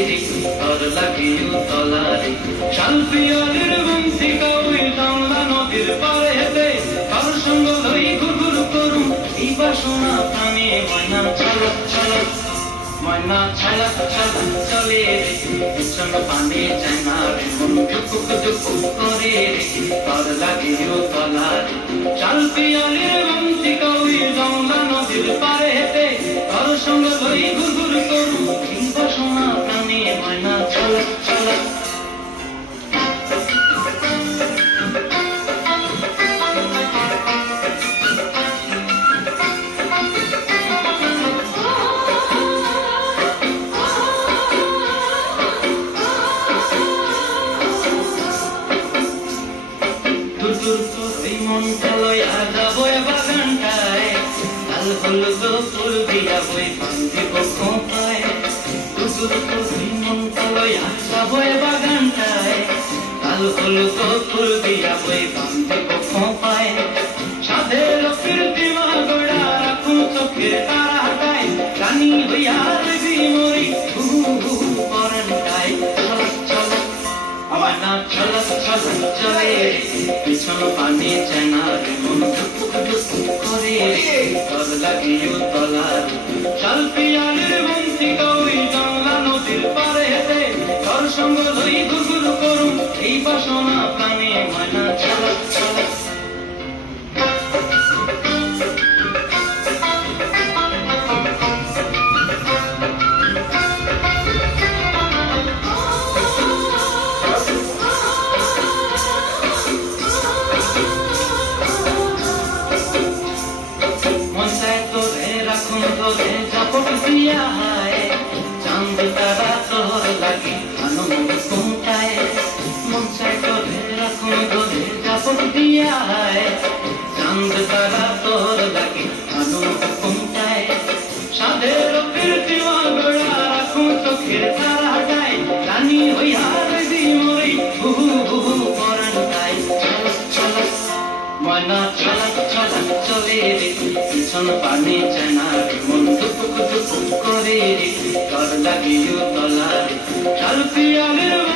রে তর লাগে তলা রে শাল পিয়ালের বংশী কাউই জানলা নদীর পারে হেতে কার সঙ্গ লই ঘুরঘুর করুম এই বাসনা প্রাণে ময়না ছলক ছলক ময়না ছলক ছলক চলে রে পিছন পানে যায় না রে মন দুপুক দুপুক করে রে তর লাগে তলা রে শাল পিয়ালের বংশী কাউই জানলা নদীর পারে হেতে কার সঙ্গ লই ঘুরঘুর করুম এই বাসনা প্রাণে ময়না ছলক ছলক মনটা লইয়া যাবো বাগানটায় লাল হলুদ ফুল দিয়া বই বান্ধিব খোঁপায় টুকুর টুকুর মনটা লইয়া যাবো বাগানটায় লাল হলুদ ফুল দিয়া বই বান্ধিব খোঁপায় সাধের কীর্তি মা গড়া রাখুন চোখের তারা হাটায় রানী হইয়া রেবি মরি পরানটায় ছলক ছলক ময়না ছলক ছলক চলে পিছন পানে চেনা রে মন দুপুক দুপুক করে তর লাগে তলা রে শাল পিয়ালের বংশী কাউই জানলা নদীর পারে হেতে তর সঙ্গ লই ঘুরঘুর করুম এই বাসনা প্রাণে ময়না ছলক ছলক জাপট দিয়া হায় চাঁদ তারা তোর লাগে আনন্দ কোনটায় মন চাই তোরে রাখুন ধরে জাপট দিয়া হায় চাঁদ তারা তোর লাগে আনন্দ কোনটায় সাধের কীর্তি মা গড়া রাখুন চোখের তারা হাটায় রানী হইয়া রেদি মরি হুহু হুহু পরানটায় ছলক ছলক ময়না ছলক ছলক চলে রে পিছন পানে চেনা রে মন দুপুক দুপুক করে রে তর লাগে তলা রে শাল পিয়ালের